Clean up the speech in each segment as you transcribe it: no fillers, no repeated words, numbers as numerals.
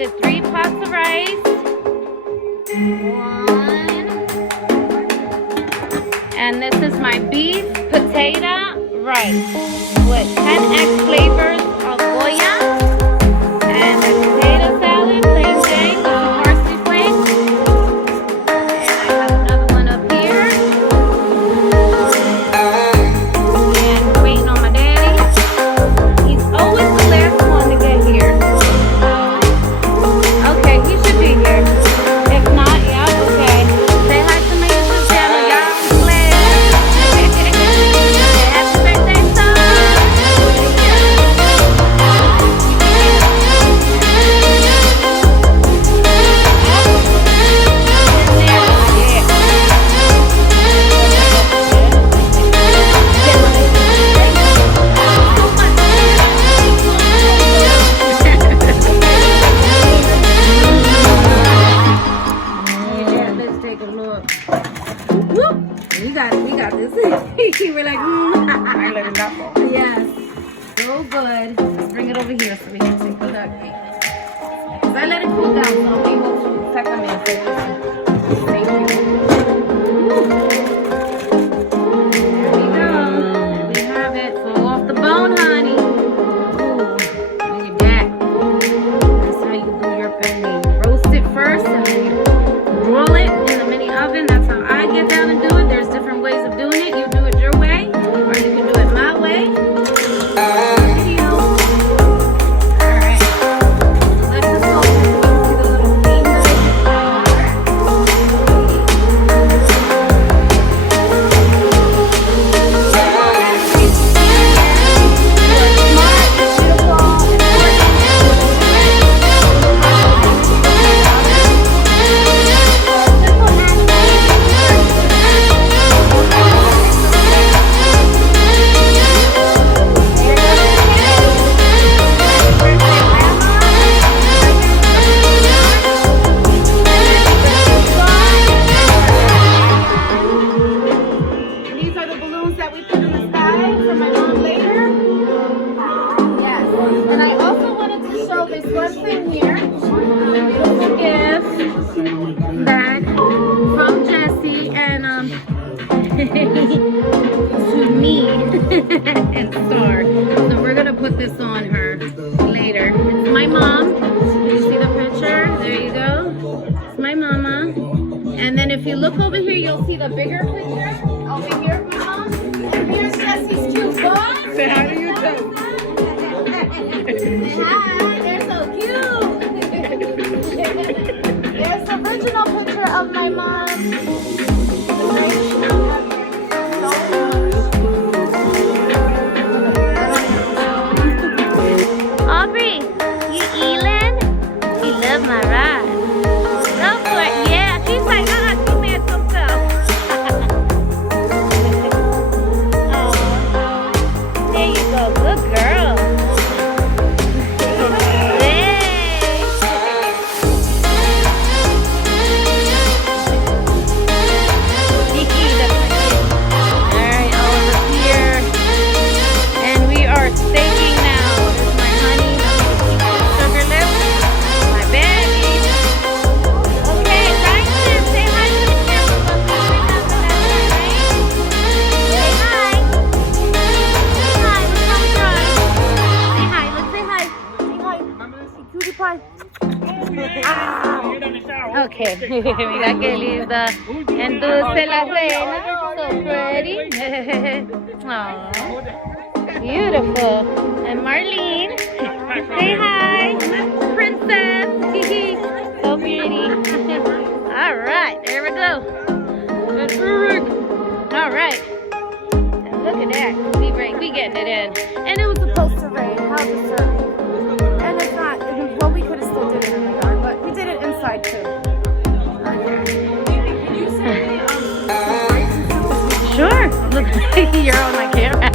did 3 pots of rice. 1. And this is my beef potato rice with 10x flavors of Goya. And the potato salad, plain Jane, with some parsley flakes. And I have another one up here. And we're waiting on my daddy. He's always the last one to get here. Okay, he should be here. If not, yeah, okay. Say hi to my YouTube channel, y'all. Happy birthday, son. Let's take a look. Whoop! We got this. We're like, I let it not fall. yes. So good. Let's bring it over here so we can take a look. Because I let it cool down, so I'm able to second it. Thank you. There we go. There we have it. Fall off the bone, honey. Ooh, look at that. That's how you do your thing. You roast it first and then you roll it in the mini oven. That's how I get down and do it. There's different ways of doing it. You do it your way, or you can do it my way. Video. Alright. Let this go. See the little fingers. These are the balloons that we put in the sky for my mom later. Yes. And I also wanted to show this one thing here. Beautiful gift bag from Jessie and to me and Star. So we're gonna put this on her later. It's my mom. You see the picture? There you go. It's my mama. And then if you look over here, you'll see the bigger picture. Over here, mom. And here's Jessie's cute dog. Say hi to you too. Say hi. They're so cute. There's the original picture of my mom. Aubrey, you Elin? You love my ride. Go for it. Yeah, she's like, she made some stuff. Oh, there you go. Good girl. Alright, all over here. And we are staking now. There's my honey, sugar lips, my baby. Okay, Bryson, say hi to the camera, puppy. Remember that, right? Say hi. Say hi, look how dry. Say hi, look, say hi. Say hi. Cutie pie. Okay, mira qué linda. En dulce la reina. So pretty. Aww. Beautiful. And Marlene. Say hi. Princess. So pretty. Alright, there we go. Alright. And look at that. We getting it in. And it was supposed to rain. How deserving. And it's not. Well, we could have still did it in the yard, but we did it inside too. Sure. Look, you're on my camera.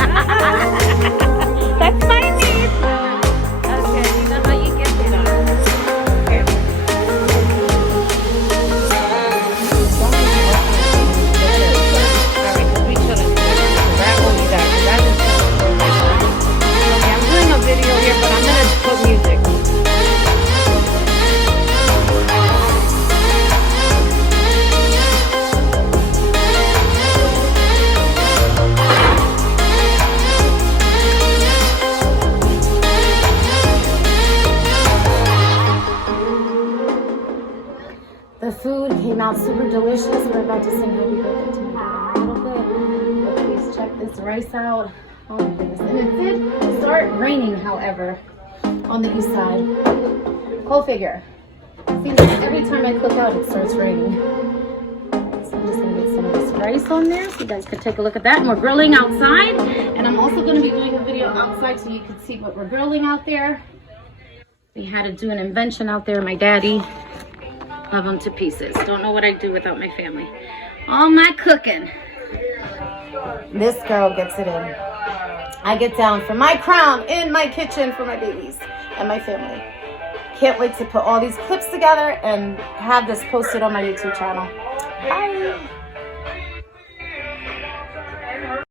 That's my niece. Okay, you know how you get it on. Here. Alright, we shouldn't. That will be that. That is okay, I'm doing a video here, but I'm gonna put music. not super delicious. We're about to sing happy birthday to my dad in a little bit. But please check this rice out. Oh my goodness. And it did start raining, however, on the east side. Go figure. Seems like every time I cook out, it starts raining. So I'm just gonna get some of this rice on there so you guys can take a look at that. And we're grilling outside. And I'm also gonna be doing a video outside so you can see what we're grilling out there. We had to do an invention out there. My daddy, love them to pieces. Don't know what I'd do without my family. All my cooking. This girl gets it in. I get down for my crown in my kitchen for my babies and my family. Can't wait to put all these clips together and have this posted on my YouTube channel. Bye.